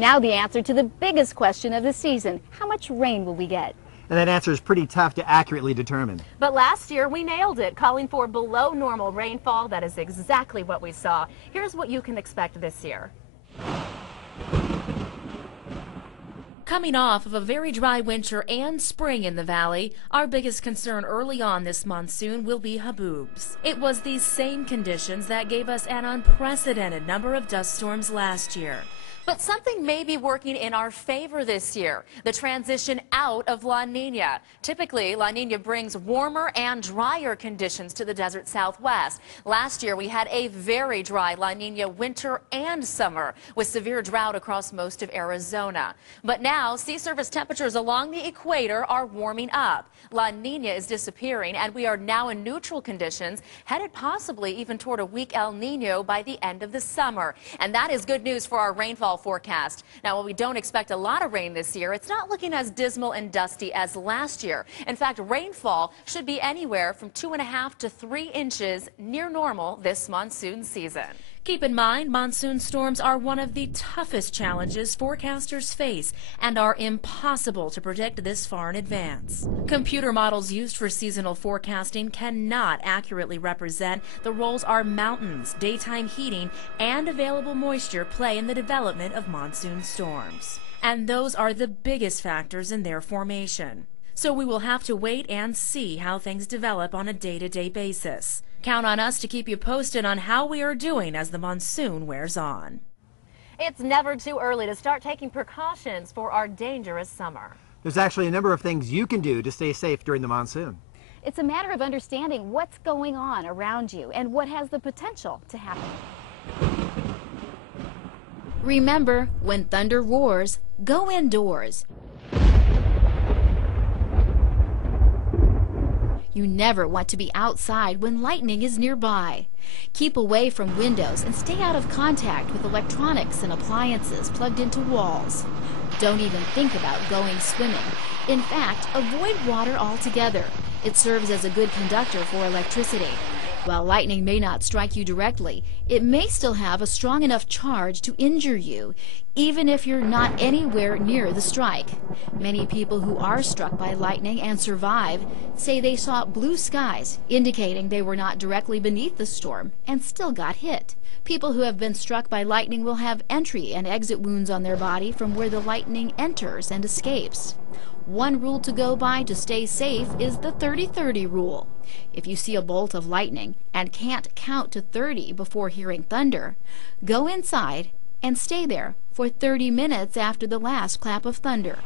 Now the answer to the biggest question of the season. How much rain will we get? And that answer is pretty tough to accurately determine. But last year we nailed it, calling for below normal rainfall. That is exactly what we saw. Here's what you can expect this year. Coming off of a very dry winter and spring in the valley, our biggest concern early on this monsoon will be haboobs. It was these same conditions that gave us an unprecedented number of dust storms last year. But something may be working in our favor this year, the transition out of La Nina. Typically, La Nina brings warmer and drier conditions to the desert Southwest. Last year, we had a very dry La Nina winter and summer, with severe drought across most of Arizona. But now, sea surface temperatures along the equator are warming up. La Nina is disappearing, and we are now in neutral conditions, headed possibly even toward a weak El Nino by the end of the summer. And that is good news for our rainfall forecast. Now, while we don't expect a lot of rain this year, it's not looking as dismal and dusty as last year. In fact, rainfall should be anywhere from 2.5 to 3 inches, near normal this monsoon season. Keep in mind, monsoon storms are one of the toughest challenges forecasters face and are impossible to predict this far in advance. Computer models used for seasonal forecasting cannot accurately represent the roles our mountains, daytime heating, and available moisture play in the development of monsoon storms. And those are the biggest factors in their formation. So we will have to wait and see how things develop on a day-to-day basis. Count on us to keep you posted on how we are doing as the monsoon wears on. It's never too early to start taking precautions for our dangerous summer. There's actually a number of things you can do to stay safe during the monsoon. It's a matter of understanding what's going on around you and what has the potential to happen. Remember, when thunder roars, go indoors. You never want to be outside when lightning is nearby. Keep away from windows and stay out of contact with electronics and appliances plugged into walls. Don't even think about going swimming. In fact, avoid water altogether. It serves as a good conductor for electricity. While lightning may not strike you directly, it may still have a strong enough charge to injure you, even if you're not anywhere near the strike. Many people who are struck by lightning and survive say they saw blue skies, indicating they were not directly beneath the storm and still got hit. People who have been struck by lightning will have entry and exit wounds on their body from where the lightning enters and escapes. One rule to go by to stay safe is the 30-30 rule. If you see a bolt of lightning and can't count to 30 before hearing thunder, go inside and stay there for 30 minutes after the last clap of thunder.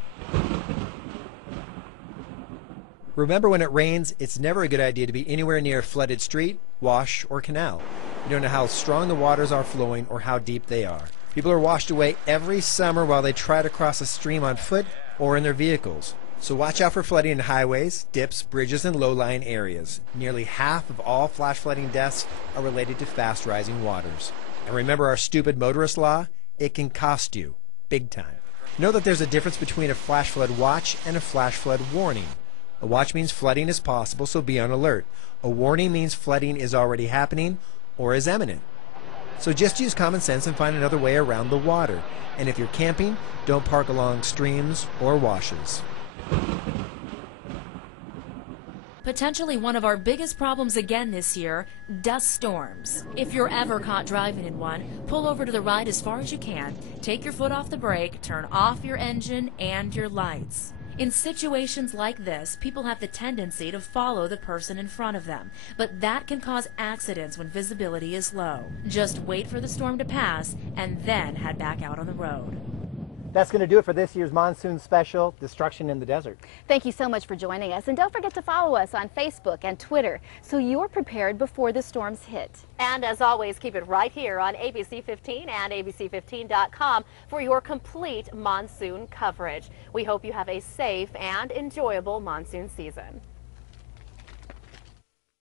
Remember, when it rains, it's never a good idea to be anywhere near a flooded street, wash, or canal. You don't know how strong the waters are flowing or how deep they are. People are washed away every summer while they try to cross a stream on foot or in their vehicles. So watch out for flooding in highways, dips, bridges, and low-lying areas. Nearly half of all flash flooding deaths are related to fast rising waters. And remember our stupid motorist law? It can cost you, big time. Know that there's a difference between a flash flood watch and a flash flood warning. A watch means flooding is possible, so be on alert. A warning means flooding is already happening or is imminent. So just use common sense and find another way around the water. And if you're camping, don't park along streams or washes. Potentially one of our biggest problems again this year, dust storms. If you're ever caught driving in one, pull over to the right as far as you can, take your foot off the brake, turn off your engine and your lights. In situations like this, people have the tendency to follow the person in front of them, but that can cause accidents when visibility is low. Just wait for the storm to pass and then head back out on the road. That's going to do it for this year's monsoon special, Destruction in the Desert. Thank you so much for joining us, and don't forget to follow us on Facebook and Twitter so you're prepared before the storms hit. And as always, keep it right here on ABC 15 and ABC15.com for your complete monsoon coverage. We hope you have a safe and enjoyable monsoon season.